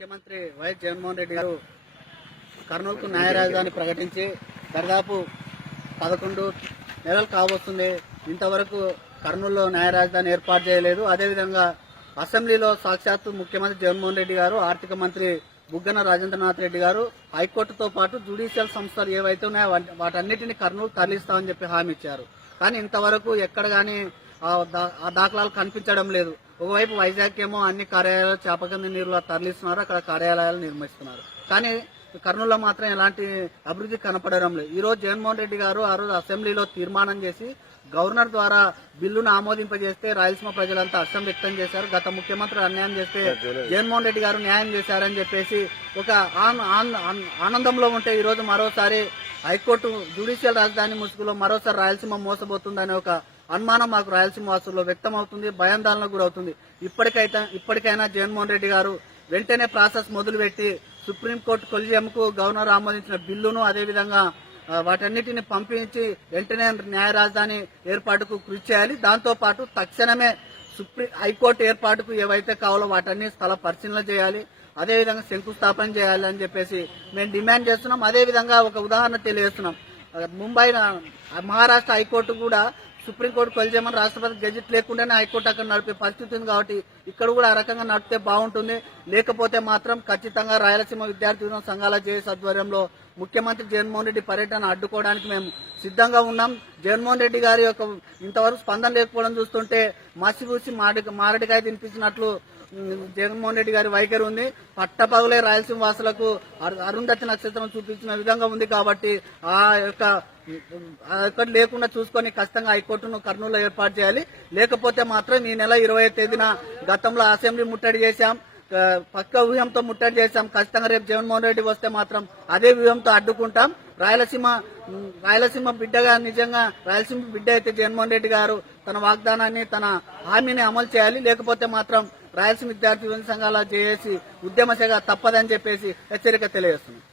ముఖ్యమంత్రి వైఎస్ జగన్మోహన్ రెడ్డి గారు కర్నూలుకు న్యాయ రాజధాని ప్రకటించి దాదాపు పదకొండు నెలలు కాబోతుంది. ఇంతవరకు కర్నూలులో న్యాయ రాజధాని ఏర్పాటు చేయలేదు. అదేవిధంగా అసెంబ్లీలో సాక్షాత్తు ముఖ్యమంత్రి జగన్మోహన్ రెడ్డి గారు ఆర్థిక మంత్రి బుగ్గన రాజేంద్రనాథ్ రెడ్డి గారు హైకోర్టుతో పాటు జుడిషియల్ సంస్థలు ఏవైతే ఉన్నాయో వాటన్నిటిని కర్నూలు తరలిస్తామని చెప్పి హామీ ఇచ్చారు. కానీ ఇంతవరకు ఎక్కడ కానీ ఆ దాఖలాలు కనిపించడం లేదు. ఒకవైపు వైజాగ్ ఏమో అన్ని కార్యాలయాలు చేప కింద నీరులా తరలిస్తున్నారు అక్కడ కార్యాలయాలు నిర్మిస్తున్నారు. కానీ కర్నూలులో మాత్రం ఎలాంటి అభివృద్ధి కనపడడం లేదు. ఈ రోజు జగన్మోహన్ రెడ్డి గారు ఆ రోజు అసెంబ్లీలో తీర్మానం చేసి గవర్నర్ ద్వారా బిల్లును ఆమోదింపజేస్తే రాయలసీమ ప్రజలంతా అర్థం వ్యక్తం చేశారు. గత ముఖ్యమంత్రి అన్యాయం చేస్తే జగన్మోహన్ రెడ్డి గారు న్యాయం చేశారని చెప్పేసి ఒక ఆన్- ఆన్- ఆనందంలో ఉంటే ఈరోజు మరోసారి హైకోర్టు జ్యుడిషియల్ రాజధాని ముసుగులో మరోసారి రాయలసీమ మోసబోతుందనే ఒక అనుమానం మాకు రాయలసీమ వాసుల్లో వ్యక్తం అవుతుంది భయాందోళనకు గురవుతుంది. ఇప్పటికైతే ఇప్పటికైనా జగన్మోహన్ రెడ్డి గారు వెంటనే ప్రాసెస్ మొదలుపెట్టి సుప్రీంకోర్టు కొలిజియంకు గవర్నర్ ఆమోదించిన బిల్లును అదేవిధంగా వాటన్నిటిని పంపించి వెంటనే న్యాయ రాజధాని ఏర్పాటుకు కృషి చేయాలి. దాంతో పాటు తక్షణమే సుప్రీం హైకోర్టు ఏర్పాటుకు ఏవైతే కావాలో వాటన్ని స్థల పరిశీలన చేయాలి. అదేవిధంగా శంకుస్థాపన చేయాలి అని చెప్పేసి మేము డిమాండ్ చేస్తున్నాం. అదేవిధంగా ఒక ఉదాహరణ తెలియజేస్తున్నాం. ముంబై మహారాష్ట్ర హైకోర్టు కూడా సుప్రీంకోర్టు కొలిచేయమని రాష్ట్రపతి గెజిట్ లేకుండానే హైకోర్టు అక్కడ నడిపే పరిస్థితి ఉంది కాబట్టి ఇక్కడ కూడా ఆ రకంగా నడిపితే బాగుంటుంది. లేకపోతే మాత్రం ఖచ్చితంగా రాయలసీమ విద్యార్థి సంఘాల జేఎస్ ఆధ్వర్యంలో ముఖ్యమంత్రి జగన్మోహన్ రెడ్డి పర్యటన అడ్డుకోవడానికి మేము సిద్ధంగా ఉన్నాం. జగన్మోహన్ రెడ్డి గారి యొక్క ఇంతవరకు స్పందన లేకపోవడం చూస్తుంటే మసిపూసి మాడి మారడికాయ తినిపించినట్లు జగన్మోహన్ రెడ్డి గారి వైఖరి ఉంది. పట్టపగలే రాయలసీమ వాసులకు అరుంధతి నక్షత్రం చూపించిన విధంగా ఉంది కాబట్టి ఆ యొక్క ఎక్కడ లేకుండా చూసుకొని ఖచ్చితంగా హైకోర్టును కర్నూలులో ఏర్పాటు చేయాలి. లేకపోతే మాత్రం ఈ నెల ఇరవై తేదీన గతంలో అసెంబ్లీ ముట్టడి చేశాం. పక్క వ్యూహంతో ముట్టడి చేశాం. ఖచ్చితంగా రేపు జగన్మోహన్ రెడ్డి వస్తే మాత్రం అదే వ్యూహంతో అడ్డుకుంటాం. రాయలసీమ రాయలసీమ బిడ్డగా నిజంగా రాయలసీమ బిడ్డ అయితే జగన్మోహన్ రెడ్డి గారు తన వాగ్దానాన్ని తన హామీని అమలు చేయాలి. లేకపోతే మాత్రం రాయలసీమ విద్యార్థి యువజన సంఘాల చేసి ఉద్యమ శాఖ తప్పదని చెప్పేసి హెచ్చరిక తెలియజేస్తున్నాం.